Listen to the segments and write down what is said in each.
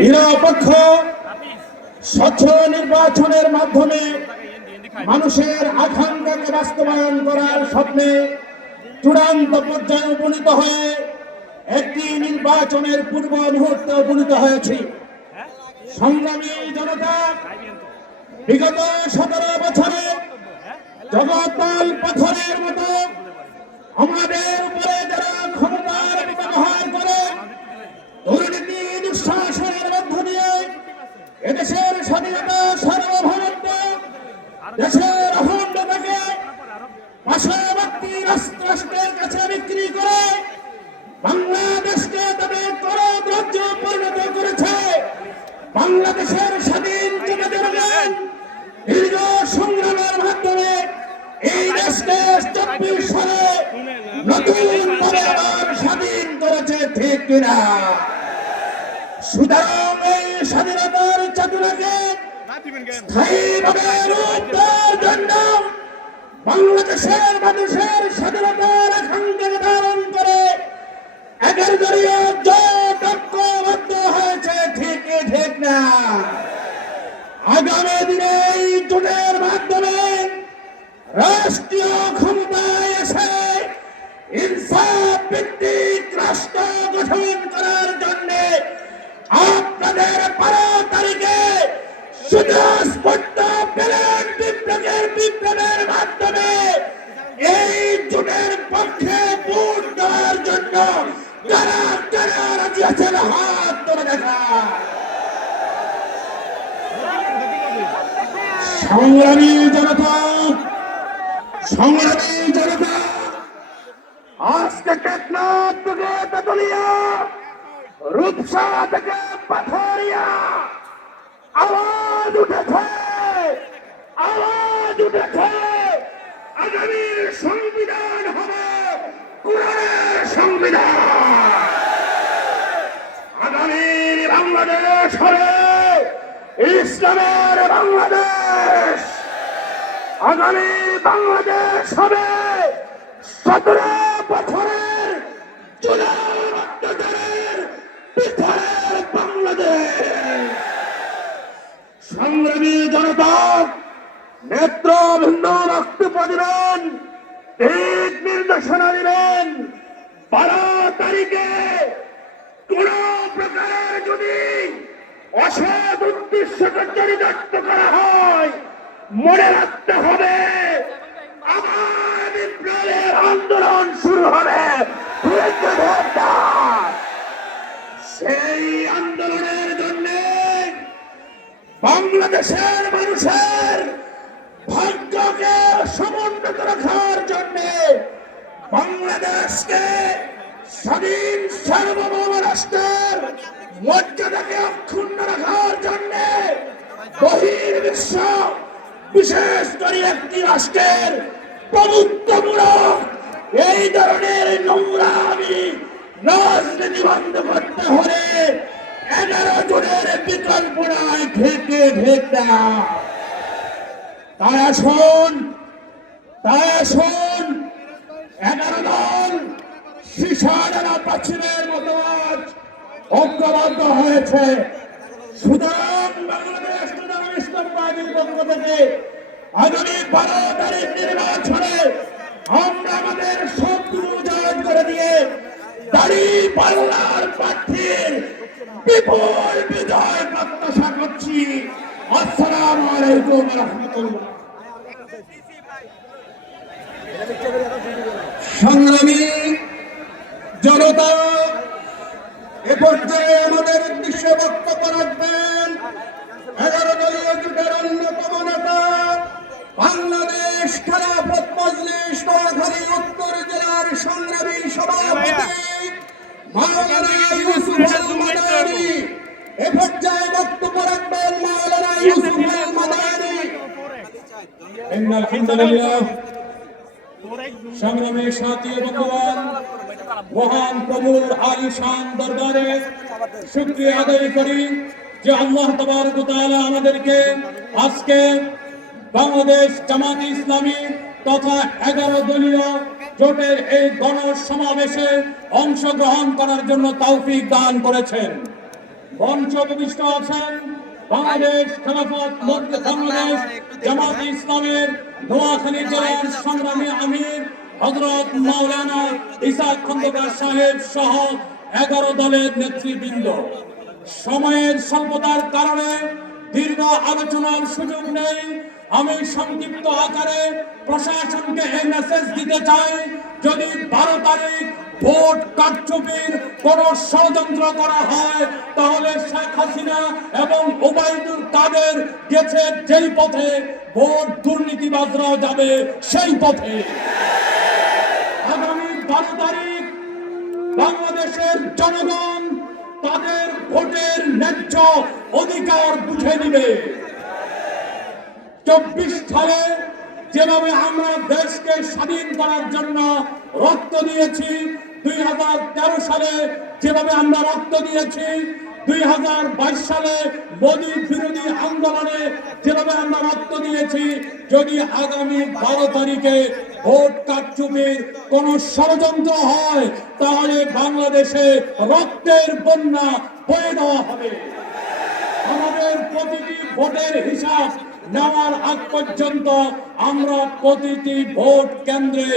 নিরপেক্ষ স্বচ্ছ নির্বাচনের মাধ্যমে মানুষের আকাঙ্ক্ষাকে বাস্তবায়ন করার স্বপ্নে চূড়ান্ত পর্যায়ে উপনীত হয়ে একটি নির্বাচনের পূর্ব মুহূর্তে উপনীত হয়েছি। সংগ্রামী জনতা, বিগত 17 বছরে জগদ্দল পাথরের মতো আমাদের উপরে যারা ক্ষমতার ব্যবহার করে দুর্নীতি দুঃশাসনের মধ্য দিয়ে এদেশের স্বাধীনতা সার্বভৌমত্ব দেশের অখণ্ডতাকে পার্শ্ববর্তী রাষ্ট্রের কাছে বিক্রি করে বাংলাদেশকে তাদের করদ্রাজ্য পরিণত করেছে। বাংলাদেশের স্বাধীন জনগণ দীর্ঘ সংগ্রামের মাধ্যমে এই দেশকে 24 সালে নতুন ভাবে আবার স্বাধীন করেছে, ঠিক কিনা? সুতরাং এই স্বাধীনতার চেতনাকে স্থায়ীভাবে রূপ দেওয়ার জন্য বাংলাদেশের মানুষের স্বাধীনতার আকাঙ্ক্ষাকে ধারণ করে 11 দলীয় জোট ঐক্যবদ্ধ হয়েছে, ঠিক না? আগামী দিনে এই জোটের মাধ্যমে রাষ্ট্রীয় ক্ষমতায় এসে ইনসাফ ভিত্তিক রাষ্ট্র গঠন করার জন্য আপনাদের 12 তারিখে সুস্পষ্ট ব্যালট বিপ্লবের মাধ্যমে এই জোটের পক্ষে ভোট দেওয়ার জন্য যারা যারা রাজি আছেন হাত তুলে দেখা। সংগ্রামী জনতা, সংগ্রামী জনতা, আজকে টেকনাফ থেকে তেতুলিয়া, রূপসা থেকে পাথরিয়া আওয়াজ উঠেছে, আওয়াজ উঠেছে। আগামীর সংবিধান হবে কোরআনের সংবিধান। আগামীর বাংলাদেশ হবে ইসলামের বাংলাদেশ। আগামী বাংলাদেশ হবে 17 বছরের জুলাই অত্যাচারের পিছনের বাংলাদেশ। সংগ্রামী জনতা, নেতৃবৃন্দ বক্তব্য দিবেন, দিক নির্দেশনা দিবেন। 12 তারিখে কোন প্রকারের যদি অসৎ উদ্দেশ্যকে চরিতার্থ করা হয়, মনে রাখতে হবে আবার বিপ্লবের আন্দোলন শুরু হবে। সেই আন্দোলনের জন্য বাংলাদেশের মানুষের ভাগ্যকে সমুন্নত রাখার জন্য, বাংলাদেশকে স্বাধীন সার্বভৌম রাষ্ট্রের মর্যাদাকে অক্ষুণ্ণ রাখার জন্য বহির্বিশ্ব, বিশেষ করে একটি রাষ্ট্রের প্রভুত্বমূলক এই ধরনের নোংরামি রাজনীতি বন্ধ করতে হলে 11 জনের বিকল্প নাই, থেকে ঢেকা। তাই আসুন 11 দল শিশারা প্রাচীরের মতো আজ ঐক্যবদ্ধ হয়েছে। সুতরাং বাংলাদেশ ইসলামবাদীর পক্ষ থেকে আগামী 12 তারিখ নির্বাচনে আমরা আমাদের শত্রু জয় করে দিয়ে দাঁড়িপাল্লার প্রার্থীর বিপুল বিজয় প্রত্যাশা করছি। আসসালামু আলাইকুম ওয়া রাহমাতুল্লাহ। সংগ্রামী জনতা, এ পর্যায়ে আমাদের উদ্দেশ্যে বক্তব্য রাখবেন 11 দলীয় জোটের অন্যতম নেতা, বাংলাদেশ খেলাফত মজলিস নোয়াখালী উত্তর জেলার সংগ্রামী সভাপতি মাওলানা ইউসুফ আল মাদানী। এ পর্যায়ে বক্তব্য রাখবেন মাওলানা ইউসুফ আল মাদানী। ইন্নাল হামদুলিল্লাহ। সংগ্রামী সাথী ভগবান মহান প্রভুর আলিশান দরবারে শুকরিয়া আদায় করি যে আল্লাহ তাবারক ওয়া তাআলা আমাদেরকে আজকে বাংলাদেশ জামাতে ইসলামী তথা 11 দলীয় জোটের এই গণসমাবেশে অংশগ্রহণ করার জন্য তৌফিক দান করেছেন। মঞ্চে উপবিষ্ট আছেন বাংলাদেশ খেলাফত বাংলাদেশ জামাত ইসলামের নোয়াখালী জেলার সংগ্রামী আমির হযরত মাওলানা ইসহাক খন্দকার সাহেব সহ 11 দলের নেতৃবৃন্দ। সময়ের স্বল্পতার কারণে দীর্ঘ আলোচনার সুযোগ নেই। আমি সংক্ষিপ্ত আকারে প্রশাসনকে এই মেসেজ দিতে চাই, যদি 12 তারিখ ভোট কারচুপির কোন ষড়যন্ত্র করা হয় তাহলে শেখ হাসিনা এবং ওবায়দুল কাদের গেছে যেই পথে, ভোট দুর্নীতিবাজরাও যাবে সেই পথে। আগামী 12 তারিখ বাংলাদেশের জনগণ তাদের ভোটের ন্যায্য অধিকার বুঝে নিবে। 24 সালে যেভাবে আমরা দেশকে স্বাধীন করার জন্য রক্ত দিয়েছি, 2013 সালে যেভাবে আমরা রক্ত দিয়েছি, 2022 সালে মোদী বিরোধী আন্দোলনে যেভাবে আমরা রক্ত দিয়েছি, যদি আগামী 12 তারিখে ভোট কারচুপির কোন ষড়যন্ত্র হয় তাহলে বাংলাদেশে রক্তের বন্যা বয়ে দেওয়া হবে। আমাদের প্রতিটি ভোটের হিসাব নেওয়ার আগ পর্যন্ত আমরা প্রতিটি ভোট কেন্দ্রে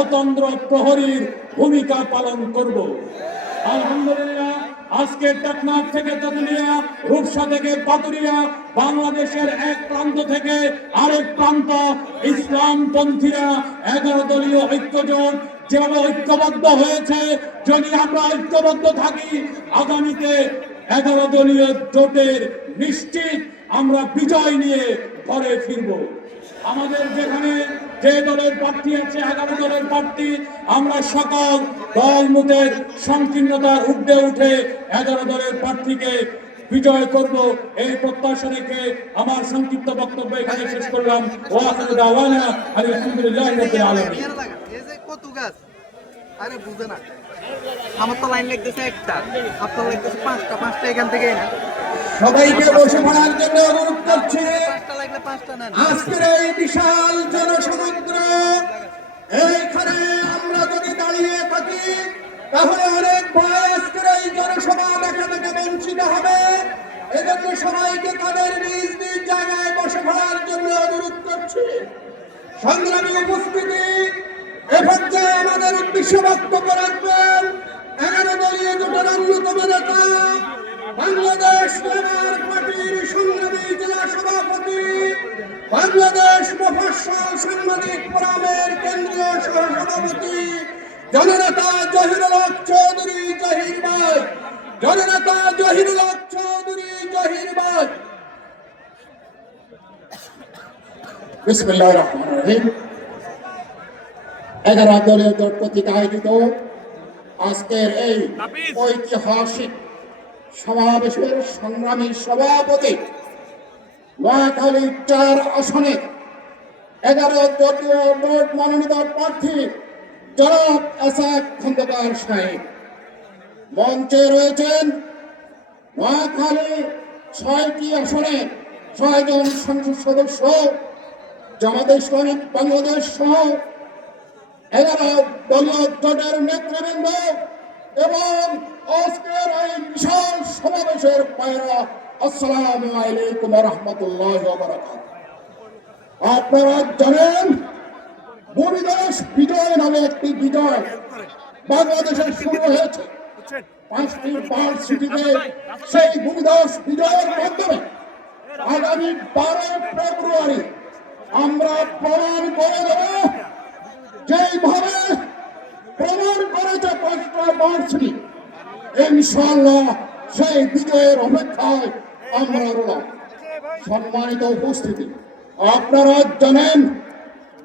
অতন্দ্র প্রহরীর ভূমিকা পালন করব। আলহামদুলিল্লাহ, আজকে টেকনাফ থেকে তেতুলিয়া, রূপসা থেকে পাতুরিয়া, বাংলাদেশের এক প্রান্ত থেকে আরেক প্রান্ত ইসলামপন্থীরা 11 দলীয় ঐক্যজোট যেভাবে ঐক্যবদ্ধ হয়েছে, যদি আমরা ঐক্যবদ্ধ থাকি আগামীতে 11 দলীয় জোটের নিশ্চিত আমরা বিজয় নিয়ে ঘরে ফিরব। আমাদের যেখানে যে দলের প্রার্থী আছে 11 দলের প্রার্থী, আমরা সকল দলমতের সংকীর্ণতার ঊর্ধ্বে উঠে 11 দলের প্রার্থীকে বিজয় করব, এই প্রত্যাশা রেখে আমার সংক্ষিপ্ত বক্তব্য এখানে শেষ করলাম। ওয়া আখিরু দাওয়ানা আলহামদুলিল্লাহি রাব্বিল আলামিন। এই যে কত গাছ, আরে বুঝে না, আমার তো লাইন লাগতেছে একটা, আপনার লাগতেছে পাঁচটা এখান থেকে না। সবাইকে বসে পড়ার জন্য অনুরোধ করছি। পাঁচটা নেন। আজকের এই বিশাল জনসমুদ্র, এইখানে আমরা যদি দাঁড়িয়ে থাকি তাহলে অনেক ভয় আজকের এই জনসভা দেখা থেকে বঞ্চিত হবে। এজন্য সবাইকে তাদের নিজ নিজ জায়গায় বসে পড়ার জন্য অনুরোধ করছি। সংগ্রামী উপস্থিতি, এ পর্যায়ে আমাদের উদ্দেশ্য বক্তব্য রাখবেন 11 দলীয় জোটের অন্যতম নেতা, বাংলাদেশ লেবার পার্টির সংগ্রামী জেলা সভাপতি, বাংলাদেশ মফস্বল সাংবাদিক ফোরামের কেন্দ্রীয় সহসভাপতি জননেতা জহিরুল হক চৌধুরী জহির ভাই। জননেতা জহিরুল হক চৌধুরী জহির ভাই। বিসমিল্লাহির রহমানির রহিম। 11 দলীয় জোট কর্তৃক আয়োজিত আজকের এই ঐতিহাসিক সমাবেশের সংগ্রামী সভাপতি, নোয়াখালী 4 আসনে 11 দলীয় জোট মনোনীত প্রার্থী জনাব ইসহাক খন্দকার সাহেব। মঞ্চে রয়েছেন নোয়াখালী 6টি আসনে 6 জন সংসদ সদস্য, জামাতে ইসলামী বাংলাদেশ সহ 11 দলীয় জোটের নেতৃবৃন্দ এবং আজকের এই বিশাল সমাবেশের পায়রা, আসসালামু আলাইকুম ওয়া রাহমাতুল্লাহি ওয়া বারাকাতুহু। আপনারা জানেন ভূমিধস বিজয় নামে একটি বিজয় বাংলাদেশে শুরু হয়েছে 5টি ভার্সিটিতে। সেই ভূমিধস বিজয়ের মাধ্যমে আগামী 12 ফেব্রুয়ারি আমরা প্রমাণ করে দেব, যেইভাবে প্রমাণ করেছে 5টা ভার্সিটি। ইনশাআল্লাহ সেই বিজয়ের অপেক্ষায় আমরা রইলাম। সম্মানিত উপস্থিতি, আপনারা জানেন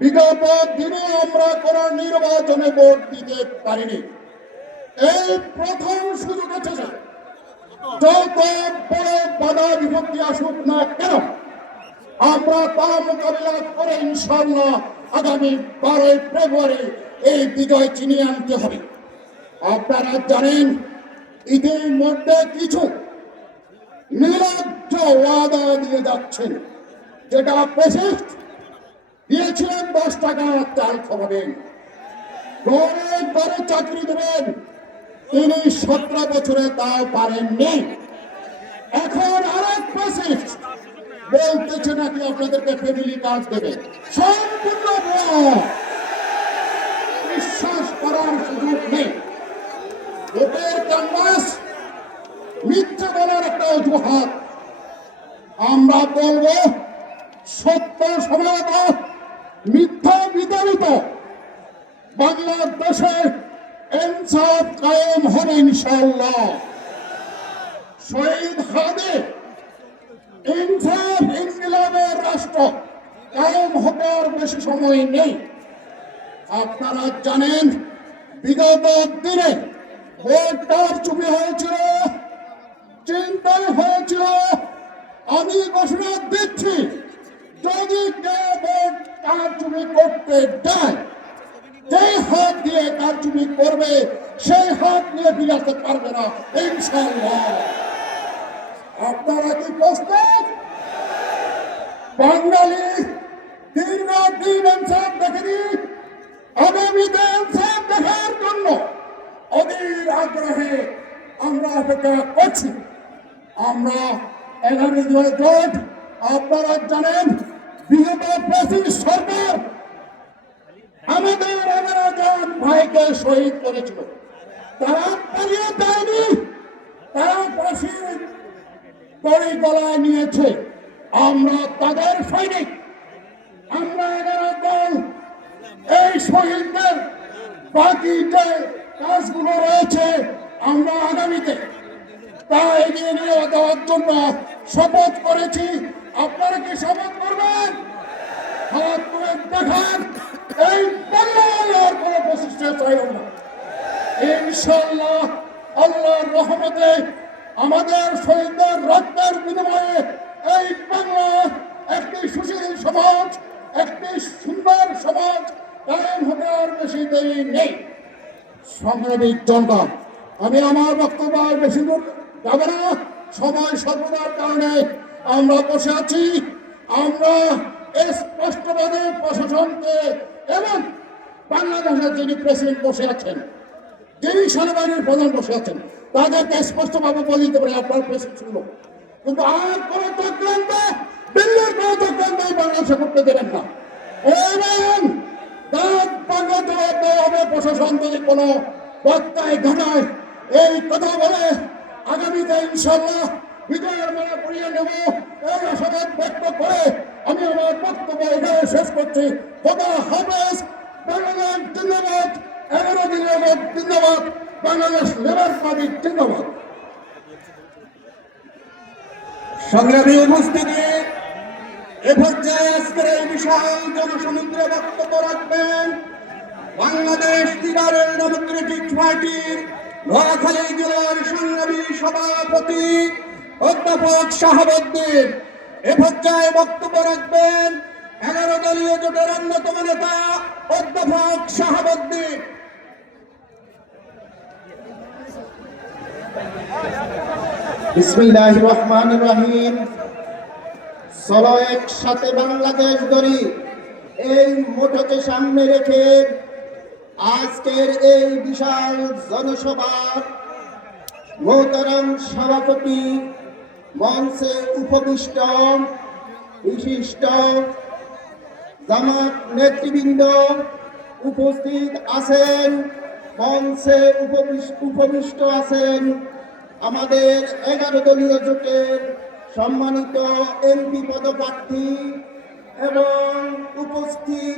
বিগত দিনে আমরা কোন নির্বাচনে ভোট দিতে পারিনি। এই প্রথম সুযোগ এসেছে। যত বড় বাধা বিপত্তি আসুক না কেন আমরা তা মোকাবিলা করে ইনশাআল্লাহ আগামী 12 ফেব্রুয়ারি এই বিজয় চিনিয়ে আনতে হবে। আপনারা জানেন ইতিমধ্যে কিছু নির্লজ্জ ওয়াদা দিয়ে যাচ্ছেন, যেটা পেসিস্ট দিয়েছিলেন 10 টাকা চাল খাওয়াবেন, ঘরে চাকরি দেবেন, তিনি 17 বছরে তাও পারেননি। এখন আরেক ফ্যাসিস্ট বলতেছে নাকি আপনাদেরকে ফ্যামিলি কার্ড দেবে। সম্পূর্ণ ভুয়া। বিশ্বাস করার সুযোগ নেই। ভোটের ক্যানভাস মিথ্যা বলার একটা অজুহাত। আমরা বলবো সত্য সমাগত মিথ্যা বিতাড়িত বাংলাদেশে ইনসাফ কায়েম হবে ইনশাআল্লাহ। শহীদ হাদে ইনসাফ ইনকিলাবের রাষ্ট্র কায়েম হতে আর বেশি সময় নেই। আপনারা জানেন বিগত দিনে ভোটটার চুপি হয়েছিল, চিন্তায় হয়েছিল। আমি ঘোষণা দিচ্ছি, যদি কেউ ভোট কারচুপি করতে যায়, যেই হাত দিয়ে কারচুপি করবে সেই হাত নিয়ে ফিরাতে পারবে না ইনশাআল্লাহ। আপনারা কি প্রস্তুত? বাঙালি দীর্ঘদিন ইনসাফ দেখেনি, আগামীতে ইনসাফ দেখার জন্য অধীর আগ্রহে আমরা অপেক্ষা করছি। আমরা 11 জোট, আপনারা জানেন বিগত ফ্যাসিস্ট সরকার আমাদের 11 জন ভাইকে শহীদ করেছিল। তারা পালিয়ে যায়নি, তারা ফাঁসির দড়ি গলায় নিয়েছে। আমরা তাদের সৈনিক। আমরা 11 দল এই শহীদদের বাকি যে কাজগুলো রয়েছে আমরা আগামীতে তা এগিয়ে নিয়ে দেওয়ার জন্য শপথ করেছি। আপনারা কি শপথ করবেন? হাত করে দেখান। এই বাংলার কোনো প্রতিষ্ঠা চাই না ইনশাআল্লাহ। আল্লাহর রহমতে আমাদের শহীদদের রক্তের বিনিময়ে এই বাংলা একটি সুশীল সমাজ, একটি সুন্দর সমাজ কায়েম হতে আর বেশি দেরি নেই। সংগ্রামী জনতা, আমি আমার বক্তব্য আর বেশি দূর যাবে না, সময় স্বল্পতার কারণে আমরা বসে আছি। আমরা স্পষ্টভাবে প্রশাসনকে এবং বাংলাদেশের যিনি প্রেসিডেন্ট বসে আছেন, যিনি সেনাবাহিনীর প্রধান বসে আছেন, তাদেরকে স্পষ্টভাবে বলে দিতে পারে আপনার প্রেসিডেন্ট ছিল। কিন্তু আর কোন চক্রান্ত, দিল্লির কোন চক্রান্ত বাংলাদেশে করতে দেবেন না। এবং বাংলা জবাব দেওয়া হবে প্রশাসন যদি কোনো বক্তায় ঘটায়। এই কথা বলে আগামীতে ইনশাআল্লাহ বিজয়ের মেলা পড়িয়ে নেব এই আশাবাদ ব্যক্ত করে আমি আমার বক্তব্য এখানে শেষ করছি। খোদা হাফেজ। বাংলাদেশ জিন্দাবাদ। 11 জিন্দাবাদ জিন্দাবাদ। বাংলাদেশ লেবার পার্টি জিন্দাবাদ। সংগ্রামী উপস্থিতি, এ পর্যায়ে আজকের এই বিশাল জনসমুদ্রে বক্তব্য রাখবেন বাংলাদেশ লিবারেল ডেমোক্রেটিক পার্টির নোয়াখালী জেলার সংগ্রামী সভাপতি অধ্যাপক শাহাবুদ্দিন। এ পর্যায়ে বক্তব্য রাখবেন 11 দলীয় জোটের অন্যতম নেতা অধ্যাপক শাহাবুদ্দিন। বিসমিল্লাহির রহমানির রহিম। চলো একসাথে বাংলাদেশ গড়ি, এই মোটকে সামনে রেখে আজকের এই বিশাল জনসভার মোহতারাম সভাপতি, মঞ্চে উপবিষ্ট বিশিষ্ট জামাত নেতৃবৃন্দ উপস্থিত আছেন, মঞ্চে উপবিষ্ট আছেন আমাদের 11 দলীয় জোটের সম্মানিত এমপি পদপ্রার্থী এবং উপস্থিত